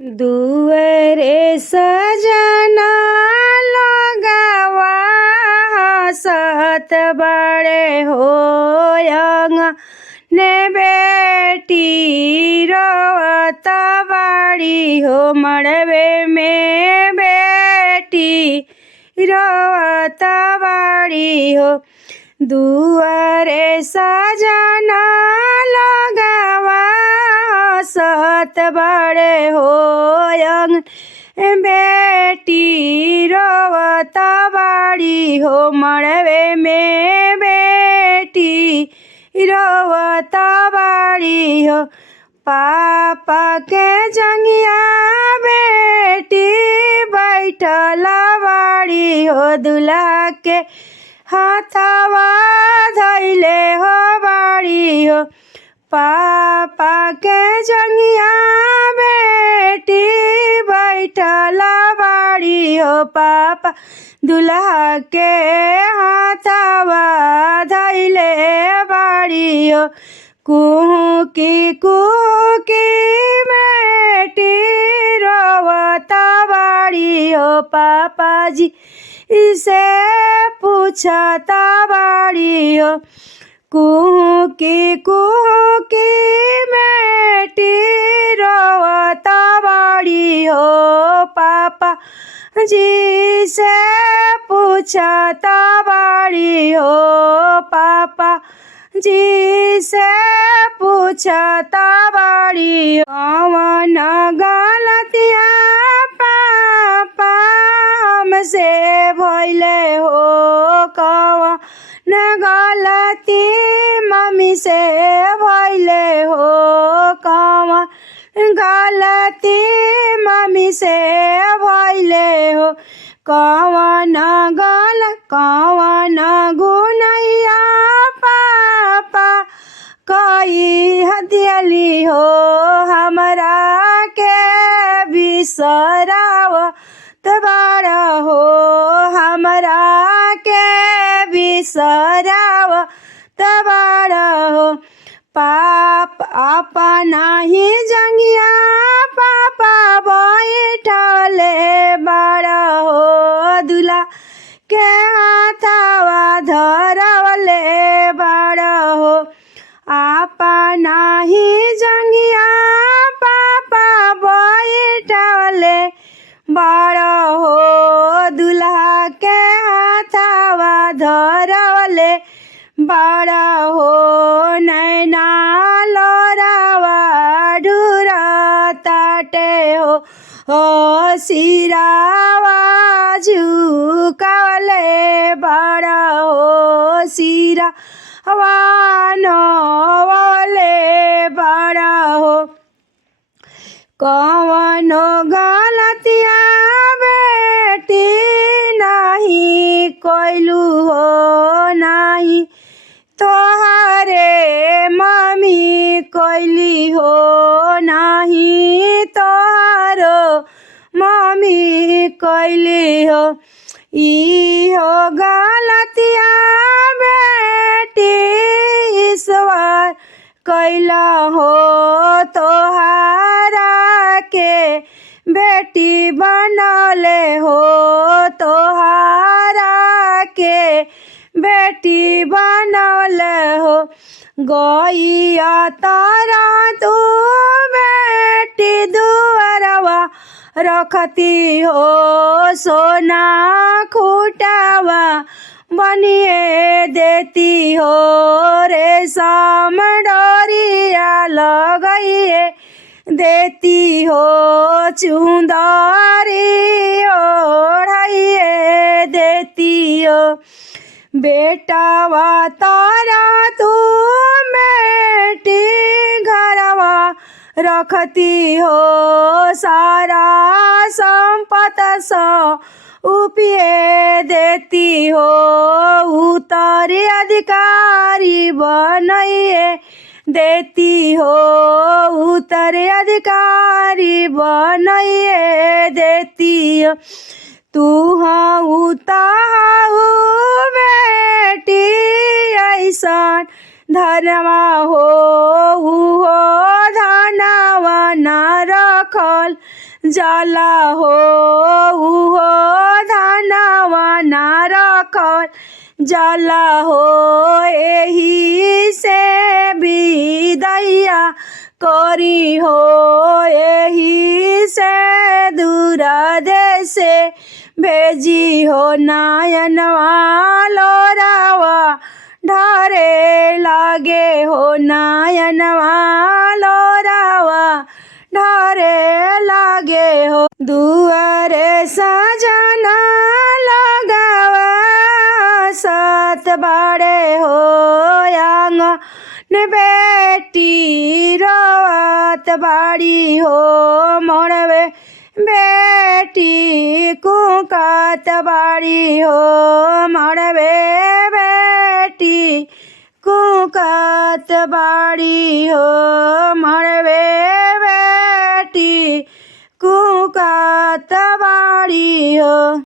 दुअरे सजना लगावा हसत बड़े हो ने बेटी रोवत बाड़ी हो मड़वे में बेटी रोवत बाड़ी हो। दुअरे सजना लगावा हसत बड़े हो बेटी रोवत बाड़ी हो मड़वे में बेटी रोवत बाड़ी हो। पापा के जंगिया बेटी बैठल बाड़ी हो दूल्हा के हाथवा धैले हो बाड़ी हो। पापा के जंगिया बेटी बैठल बाड़ी हो पापा दूल्हा के हाथवा धैले बाड़ी हो। कुहू की बेटी रोवत बाड़ी हो पापा जी इसे पूछता बाड़ी हो। कुहू की बेटी रोवत बाड़ी हो पापा जी से पूछता बाड़ी हो। पापा जी से पूछता बाड़ी हो। कौन गलतिया पापा हमसे भइले हो कौन गलती मम्मी से भइले हो कौन गलती मम्मी से भइले हो। कौन गुनैया पापा कई हदियली हो हमरा के बिसराव तबार हो हमरा के बिसराव तबार हो। पाप अपना ही जंगिया पापा बैठले बड़ा हो दूल्हा के हाथवा धरवले बड़ा हो। अपना ही जंगिया पापा बैठले बड़ा हो दूल्हा के हाथवा धरवले बड़ा हो। नैना लोरावा ढूरा ताटे हो सिरावा झुकावले बड़ा हो सिरावा नवाले बड़ा हो। कौनो गलतिया बेटी नहीं कोइलू हो नहीं तोहारे मम्मी कोइली हो नहीं तोहारो मम्मी कोइली हो। ई हो गलतिया बेटी ईश्वर कैला हो तोहारा के बेटी बनले हो तोहारा के बेटी बनले हो। गैया तारा तू बेटी दुअरवा रखती हो सोना खूटावा बनिए देती हो रेशम डोरिया लगाइए देती हो चुंदरी ओढ़ाइए देती हो। बेटावा तारा तू बेटी घरवा रखती हो सारा संपत सो उपिए देती हो उत्तरी अधिकारी बनाइए देती हो उत्तरी अधिकारी बनाइए देती हो। तू हूँ बेटी ऐसन धनवा हो उहो धनवा न रखल जाला हो उहो धनवा न रखल जाला हो एही से विदैया करी हो एही से दूरा देशे भेजी हो नयनवा लोरावा ढारे लागे हो नयनवा लोरावा ढारे लागे हो दुआरे सजना लगावा सत बाड़े हो आंगन बेटी रोवत बाड़ी हो मोरवे बेटी कुकत बाड़ी हो मोरवे बेटी कुकत बाड़ी हो मोरवे बेटी कुकत बाड़ी हो।